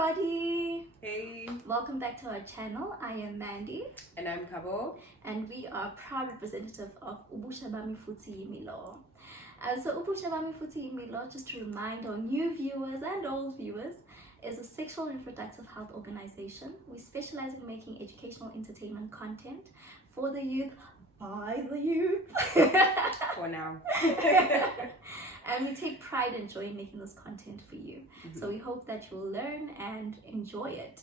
everybody! Hey! Welcome back to our channel. I am Mandy. And I'm Kabo. And we are proud representative of Ubusha Bami Law. So Ubusha Bami Law, just to remind our new viewers and old viewers, is a sexual and reproductive health organization. We specialize in making educational entertainment content for the youth, by the youth. For now. And we take pride and joy in making this content for you. So we hope that you'll learn and enjoy it.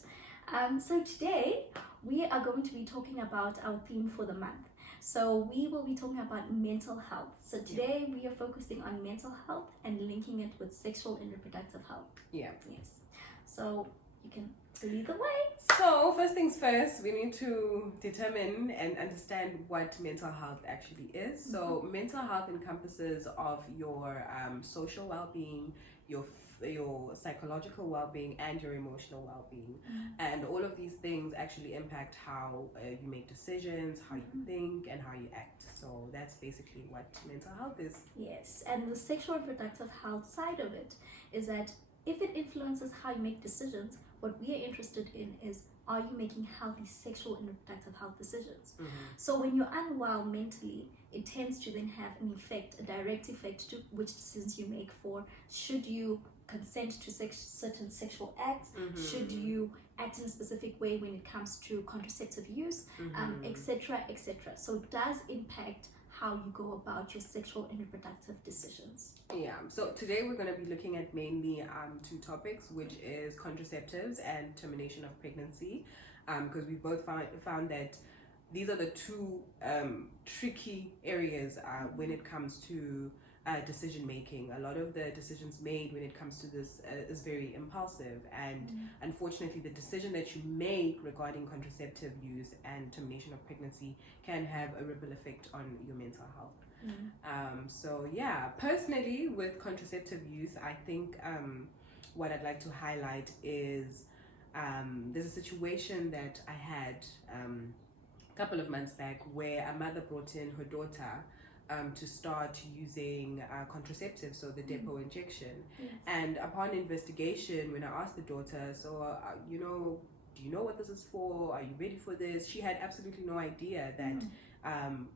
So today we are going to be talking about our theme for the month. So we will be talking about mental health. So today we are focusing on mental health and linking it with sexual and reproductive health. Yeah. Yes. So you can lead the way. So first things first, we need to determine and understand what mental health actually is. So mental health encompasses of your social well-being, your psychological well-being, and your emotional well-being. And all of these things actually impact how you make decisions, how you think, and how you act. So that's basically what mental health is. Yes, and the sexual and reproductive health side of it is that if it influences how you make decisions, what we are interested in is, are you making healthy sexual and reproductive health decisions? So when you're unwell mentally, it tends to then have an effect, a direct effect to which decisions you make for, should you consent to certain sexual acts, should you act in a specific way when it comes to contraceptive use, etc., etc. So it does impact how you go about your sexual and reproductive decisions. Yeah, so today we're going to be looking at mainly two topics, which is contraceptives and termination of pregnancy, because we both found that these are the two tricky areas when it comes to decision making. A lot of the decisions made when it comes to this is very impulsive, and unfortunately the decision that you make regarding contraceptive use and termination of pregnancy can have a ripple effect on your mental health. So yeah, personally with contraceptive use, I think what I'd like to highlight is there's a situation that I had a couple of months back where a mother brought in her daughter to start using contraceptives, so the depot injection. And upon investigation, when I asked the daughter, so do you know what this is for? Are you ready for this? She had absolutely no idea that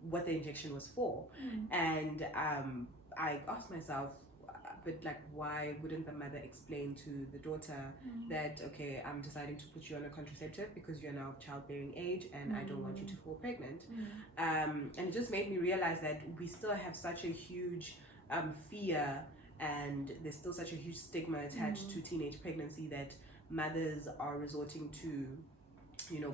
what the injection was for. And I asked myself, but like, why wouldn't the mother explain to the daughter that, okay, I'm deciding to put you on a contraceptive because you're now of childbearing age and I don't want you to fall pregnant. And it just made me realize that we still have such a huge fear, and there's still such a huge stigma attached to teenage pregnancy that mothers are resorting to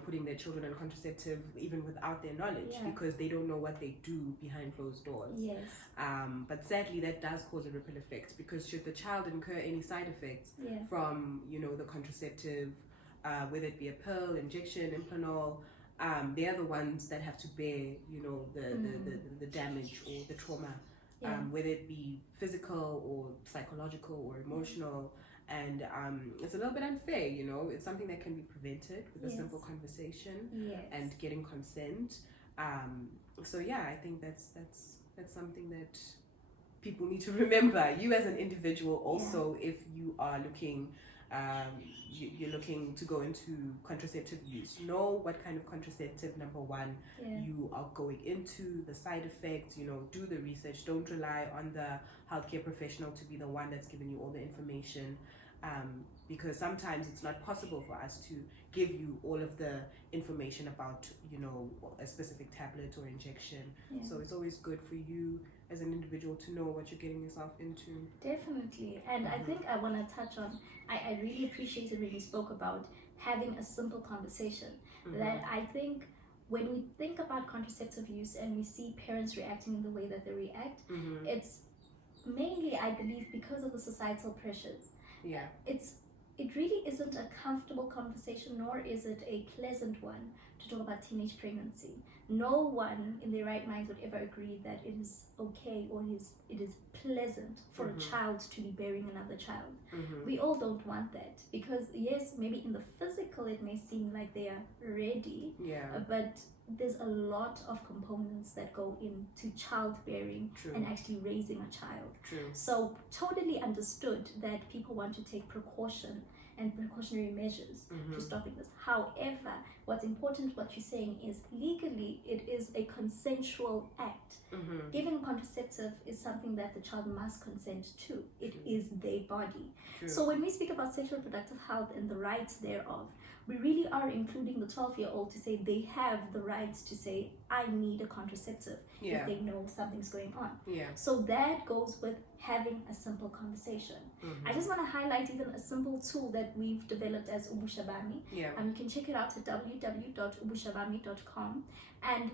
putting their children on contraceptive even without their knowledge, because they don't know what they do behind closed doors. But sadly that does cause a ripple effect, because should the child incur any side effects from the contraceptive, whether it be a pill, injection, implanol, they are the ones that have to bear the damage or the trauma, whether it be physical or psychological or emotional. And it's a little bit unfair, it's something that can be prevented with a simple conversation and getting consent. So yeah, I think that's something that people need to remember. You as an individual also, if you are looking you're looking to go into contraceptive use, know what kind of contraceptive, number one, you are going into, the side effects, do the research. Don't rely on the healthcare professional to be the one that's giving you all the information, because sometimes it's not possible for us to give you all of the information about a specific tablet or injection. So it's always good for you as an individual to know what you're getting yourself into. Definitely. And I think I want to touch on, I really appreciated when you spoke about having a simple conversation. That I think when we think about contraceptive use and we see parents reacting in the way that they react, it's mainly, I believe, because of the societal pressures. It really isn't a comfortable conversation, nor is it a pleasant one to talk about teenage pregnancy. No one in their right mind would ever agree that it is okay or it is pleasant for a child to be bearing another child. We all don't want that, because yes, maybe in the physical it may seem like they are ready, but there's a lot of components that go into childbearing and actually raising a child. So totally understood that people want to take precaution and precautionary measures Mm-hmm. to stopping this. However, what's important, what you're saying is legally it is a consensual act. Mm-hmm. Giving contraceptive is something that the child must consent to. It is their body. True. So when we speak about sexual reproductive health and the rights thereof, we really are including the 12-year-old to say they have the rights to say, I need a contraceptive if they know something's going on. Yeah. So that goes with having a simple conversation. Mm-hmm. I just want to highlight even a simple tool that we've developed as Ubusha Bami. Yeah. You can check it out at www.ubushabami.com and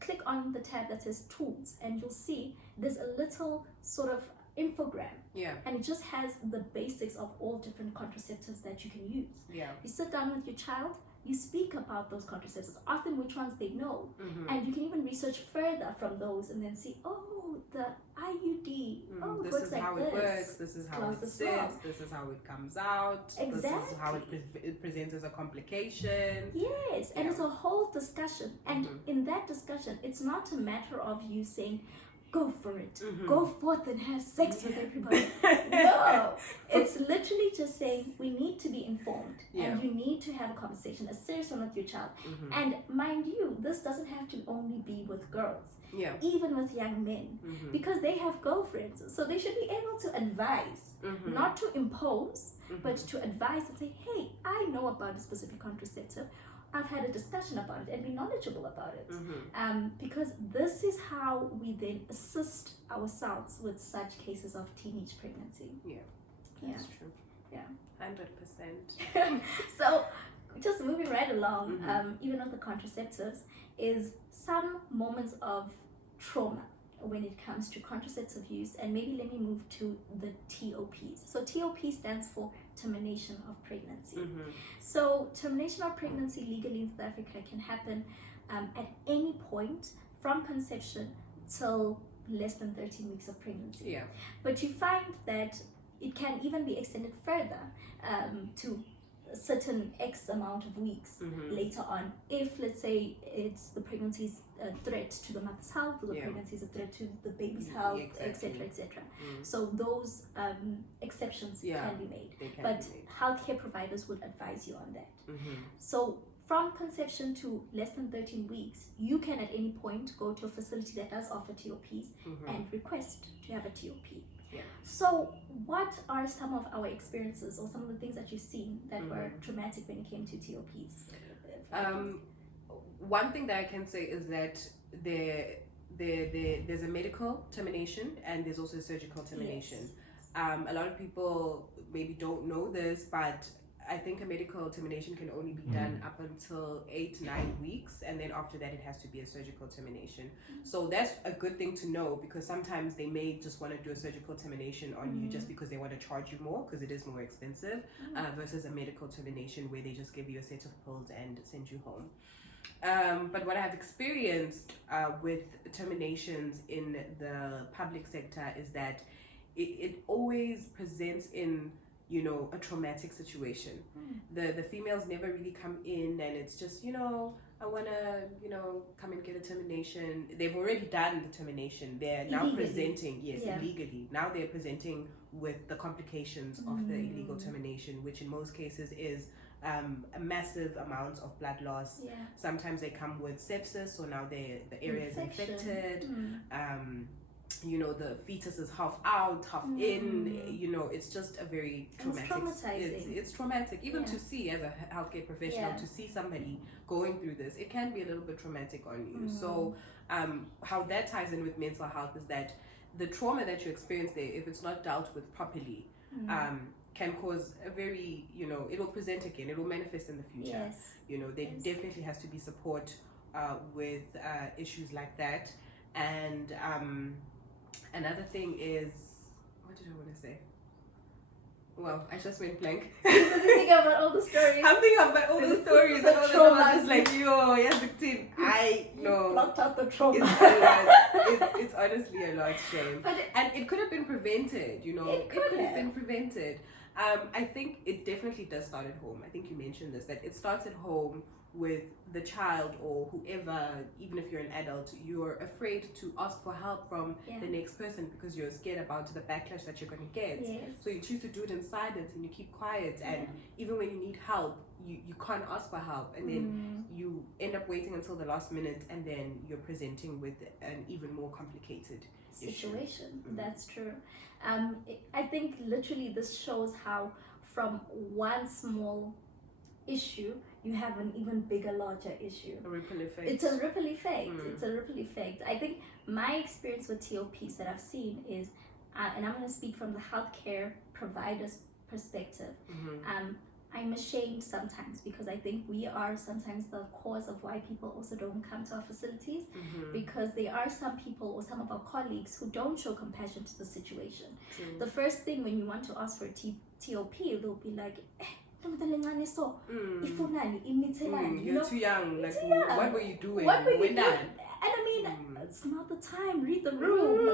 click on the tab that says tools, and you'll see there's a little sort of infogram, Yeah. and it just has the basics of all different contraceptives that you can use. Yeah. You sit down with your child, you speak about those contraceptives, often which ones they know, Mm-hmm. and you can even research further from those and then see, oh, the IUD, oh, it This works is like how this. it works. This is how Plus it the sits. swab. This is how it comes out. This is how it presents as a complication. Yes, and Yeah. it's a whole discussion. And Mm-hmm. in that discussion, it's not a matter of you saying, go for it, Mm-hmm. go forth and have sex with everybody. No, it's literally just saying we need to be informed, and you need to have a conversation, a serious one with your child. Mm-hmm. And mind you, this doesn't have to only be with girls, Yeah. even with young men, Mm-hmm. because they have girlfriends, so they should be able to advise, Mm-hmm. not to impose, Mm-hmm. but to advise and say, hey, I know about a specific contraceptive, I've had a discussion about it, and be knowledgeable about it. Mm-hmm. Because this is how we then assist ourselves with such cases of teenage pregnancy. That's true. Yeah. 100%. So just moving right along, Mhm. even with the contraceptives, is some moments of trauma when it comes to contraceptive use. And maybe let me move to the TOPs. So TOP stands for termination of pregnancy. Mm-hmm. So termination of pregnancy legally in South Africa can happen at any point from conception till less than 13 weeks of pregnancy. Yeah. But you find that it can even be extended further to a certain X amount of weeks Mm-hmm. later on, if let's say it's the pregnancy is a threat to the mother's health, or the Yeah. pregnancy is a threat to the baby's Yeah, health, exactly. etc., etc. Mm. So those exceptions Yeah. can be made, They can but be made. healthcare providers would advise you on that. Mm-hmm. So from conception to less than 13 weeks, you can at any point go to a facility that does offer TOPs Mm-hmm. and request to have a TOP. Yeah. So what are some of our experiences or some of the things that you've seen that were Mhm. traumatic when it came to TOPs? One thing that I can say is that there's a medical termination and there's also a surgical termination. Yes. A lot of people maybe don't know this, but I think a medical termination can only be done up until 8-9 weeks, and then after that it has to be a surgical termination. So that's a good thing to know, because sometimes they may just want to do a surgical termination on you just because they want to charge you more, because it is more expensive, versus a medical termination where they just give you a set of pills and send you home. But what I have experienced with terminations in the public sector is that it always presents in, you know, a traumatic situation. The females never really come in and it's just, you know, I want to, you know, come and get a termination. They've already done the termination. They're now Illegally. presenting, yes, Yeah. illegally. Now they're presenting with the complications of the illegal termination, which in most cases is a massive amount of blood loss. Yeah. Sometimes they come with sepsis, so now the area is Infection. infected. You know, the fetus is half out, half in. You know, it's just a very traumatic. traumatizing. It's traumatic, even Yeah. to see as a healthcare professional, Yeah. to see somebody going through this. It can be a little bit traumatic on you. So, how that ties in with mental health is that the trauma that you experience there, if it's not dealt with properly, can cause a very, you know, it will present again. It will manifest in the future. Yes. You know, there Yes. definitely has to be support with issues like that. And another thing is, what did I want to say? Well, I just went blank. Think about all the stories. I'm thinking about all the stories. The and all the trauma. I'm just like, yo, yes, the team. I know. Blocked out the trauma. It's a lot. It's honestly a lot, shame. But And it could have been prevented, you know. It could have been have. prevented. I think it definitely does start at home. I think you mentioned this, that it starts at home with the child or whoever, even if you're an adult, you're afraid to ask for help from the next person because you're scared about the backlash that you're going to get. So you choose to do it in silence and you keep quiet, and even when you need help, you can't ask for help, and then you end up waiting until the last minute, and then you're presenting with an even more complicated situation. That's true. I think literally this shows how from one small issue you have an even bigger, larger issue. A ripple effect. It's a ripple effect. It's a ripple effect. I think my experience with TOPs that I've seen is, and I'm going to speak from the healthcare provider's perspective. I'm ashamed sometimes because I think we are sometimes the cause of why people also don't come to our facilities, because there are some people or some of our colleagues who don't show compassion to the situation. The first thing when you want to ask for a TOP, they'll be like, you're too young. Like, what were you doing? What were you doing? And I mean, it's not the time. Read the room.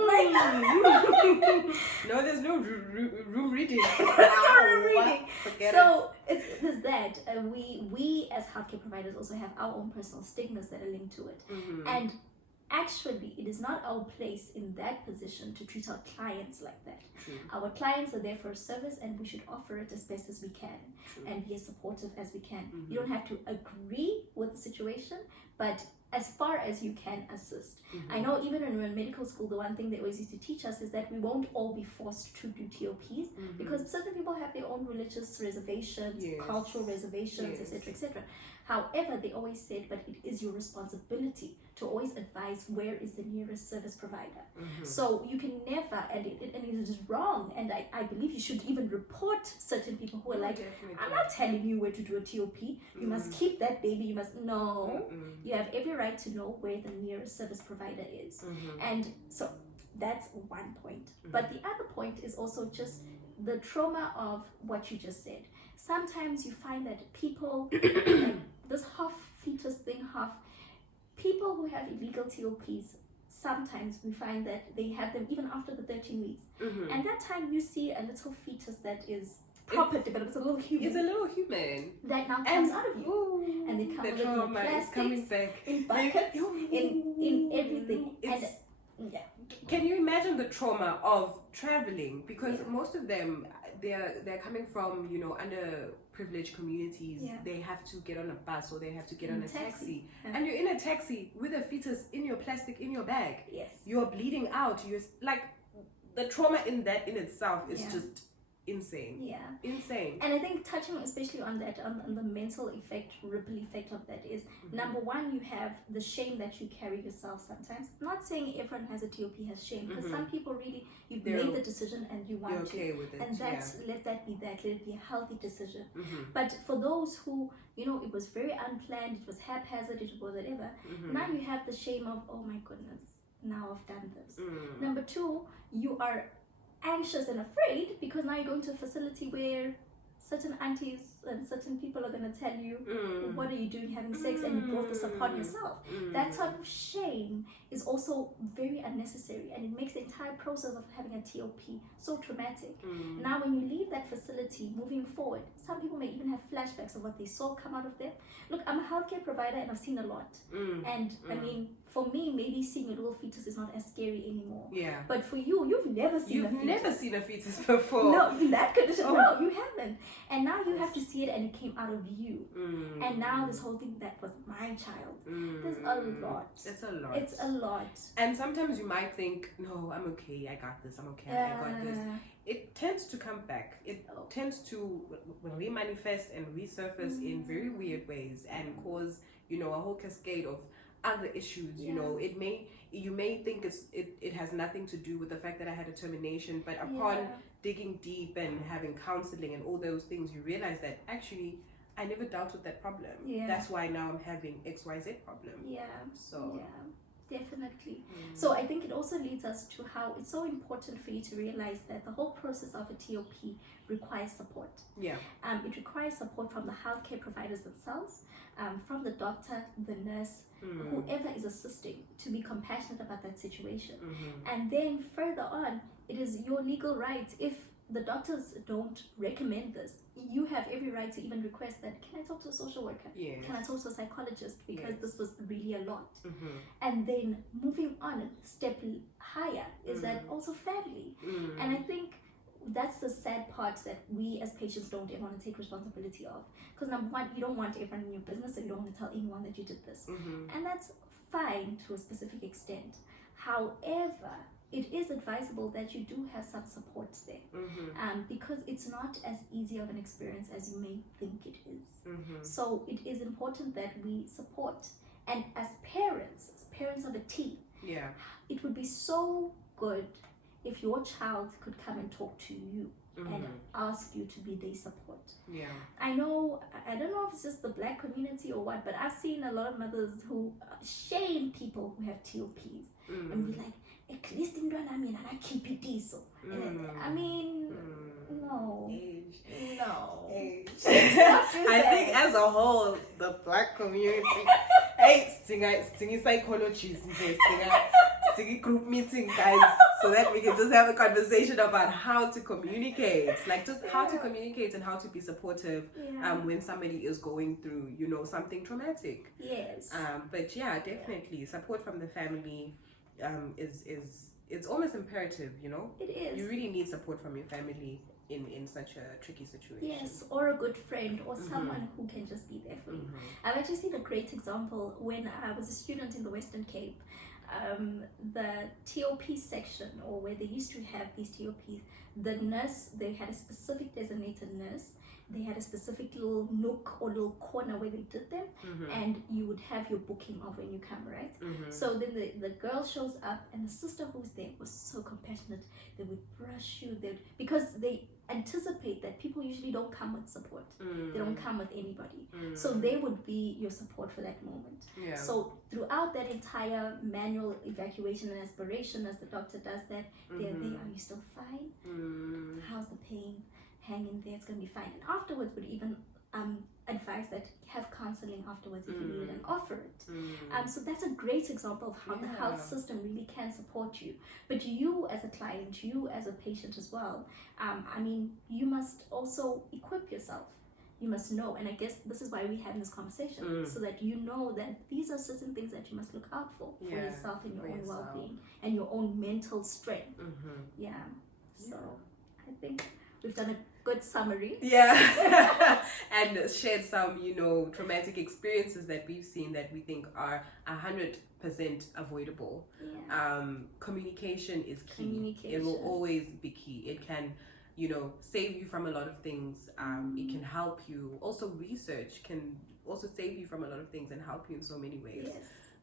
No, there's no room reading. So there's that. We as healthcare providers also have our own personal stigmas that are linked to it. And actually, it is not our place in that position to treat our clients like that. Our clients are there for a service, and we should offer it as best as we can and be as supportive as we can. You don't have to agree with the situation, but as far as you can assist. I know even when we were in medical school, the one thing they always used to teach us is that we won't all be forced to do TOPs, because certain people have their own religious reservations, cultural reservations, etc., etc. However, they always said, but it is your responsibility to always advise where is the nearest service provider. So you can never, and it is wrong, and I believe you should even report certain people who are like, I'm not telling you where to do a TOP, you must keep that baby, you must, no, you have every right to know where the nearest service provider is. And so that's one point. But the other point is also just the trauma of what you just said. Sometimes you find that people, like this half fetus thing, people who have illegal TOPs, sometimes we find that they have them even after the 13 weeks. And that time you see a little fetus that is proper developed, it's a little human. It's a little human. That now comes out of you. And they come with in plastics, in buckets, in everything. Can you imagine the trauma of traveling? Because most of them, they're coming from, underprivileged communities. They have to get on a bus or they have to get on a taxi. And you're in a taxi with a fetus in your plastic in your bag. You're bleeding out. You're like, the trauma in that in itself is just insane. Insane. And I think touching especially on that, on the mental effect, ripple effect of that is, number one, you have the shame that you carry yourself sometimes. I'm not saying everyone has a TOP has shame, because some people really, you've made the decision and you want okay with it, and that's let that be that, let it be a healthy decision. But for those who, it was very unplanned, it was haphazard, it was whatever, now you have the shame of, oh my goodness, now I've done this. Number two, you are anxious and afraid because now you're going to a facility where certain aunties and certain people are going to tell you, what are you doing having sex, and you brought this upon yourself. That type of shame is also very unnecessary, and it makes the entire process of having a TOP so traumatic. Now when you leave that facility moving forward, some people may even have flashbacks of what they saw come out of there. Look, I'm a healthcare provider and I've seen a lot, and I mean, for me, maybe seeing a little fetus is not as scary anymore. But for you, you've never seen a fetus. You've never seen a fetus before. No, in that condition, no, you haven't. And now you have to see it, and it came out of you. And now this whole thing, that was my child. There's a lot. It's a lot. It's a lot. And sometimes you might think, no, I'm okay, I got this, I'm okay, I got this. It tends to come back. It tends to re-manifest and resurface in very weird ways and cause, a whole cascade of other issues. You may think it has nothing to do with the fact that I had a termination, but upon digging deep and having counseling and all those things, you realize that actually I never dealt with that problem. That's why now I'm having XYZ problem. So definitely. So I think it also leads us to how it's so important for you to realize that the whole process of a TOP requires support. It requires support from the healthcare providers themselves, from the doctor, the nurse, whoever is assisting, to be compassionate about that situation. And then further on, it is your legal right. If the doctors don't recommend this, you have every right right to even request that, can I talk to a social worker? Yes. Can I talk to a psychologist? Because Yes. this was really a lot. Mm-hmm. And then moving on a step higher is that also family. And I think that's the sad part that we as patients don't ever want to take responsibility of. Because number one, you don't want everyone in your business, so you don't want to tell anyone that you did this. And that's fine to a specific extent. However, it is advisable that you do have some support there, because it's not as easy of an experience as you may think it is. So it is important that we support. And as parents of a teen, it would be so good if your child could come and talk to you and ask you to be their support. I don't know if it's just the Black community or what, but I've seen a lot of mothers who shame people who have TOPs and be like, at least in I mean, I keep it diesel. I mean, no. I think as a whole, the Black community, hey, stingy psychologists, stingy group meeting, guys, so that we can just have a conversation about how to communicate, like just how to communicate and how to be supportive when somebody is going through, something traumatic. But yeah, definitely support from the family it's almost imperative, It is. You really need support from your family in such a tricky situation. Yes, or a good friend or someone who can just be there for you. I've actually seen a great example when I was a student in the Western Cape. The TOP section, or where they used to have these TOPs, the nurse, they had a specific designated nurse. They had a specific little nook or little corner where they did them, and you would have your booking of when you come, right? So then the girl shows up, and the sister who was there was so compassionate. They would brush you, because they anticipate that people usually don't come with support. They don't come with anybody. So they would be your support for that moment. So throughout that entire manual evacuation and aspiration, as the doctor does that, they're there. Are you still fine? How's the pain? Hang in there, it's going to be fine. And afterwards would even advise that have counseling afterwards if you need it, and offer it. So that's a great example of how the health system really can support you. But you as a client, you as a patient as well, you must also equip yourself. You must know, and I guess this is why we have this conversation, so that you know that these are certain things that you must look out for yourself and your own well-being and your own mental strength. So I think we've done a good summary. And shared some, traumatic experiences that we've seen that we think are 100% avoidable. Communication is key. It will always be key. It can, save you from a lot of things. It can help you. Also, research can also save you from a lot of things and help you in so many ways.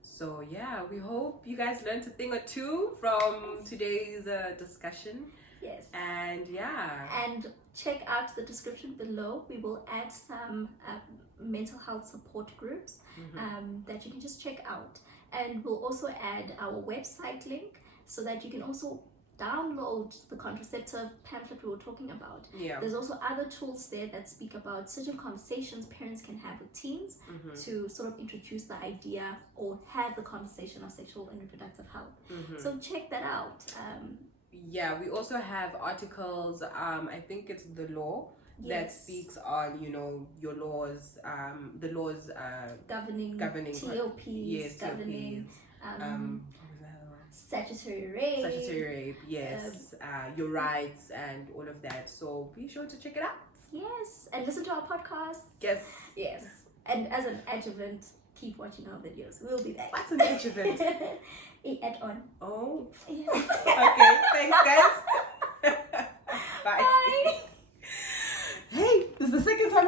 So yeah, we hope you guys learned a thing or two from today's discussion. And and check out the description below. We will add some mental health support groups that you can just check out, and we'll also add our website link so that you can also download the contraceptive pamphlet we were talking about. There's also other tools there that speak about certain conversations parents can have with teens to sort of introduce the idea or have the conversation of sexual and reproductive health. So check that out. We also have articles. I think it's the law that speaks on, your laws, the laws governing TOPs, governing statutory rape, your rights and all of that. So be sure to check it out. And listen to our podcast. And as an adjuvant, keep watching our videos. We'll be back. What's an adjuvant? Add-on. Oh. Okay. Thanks, guys. Bye. Bye. Hey, this is the second time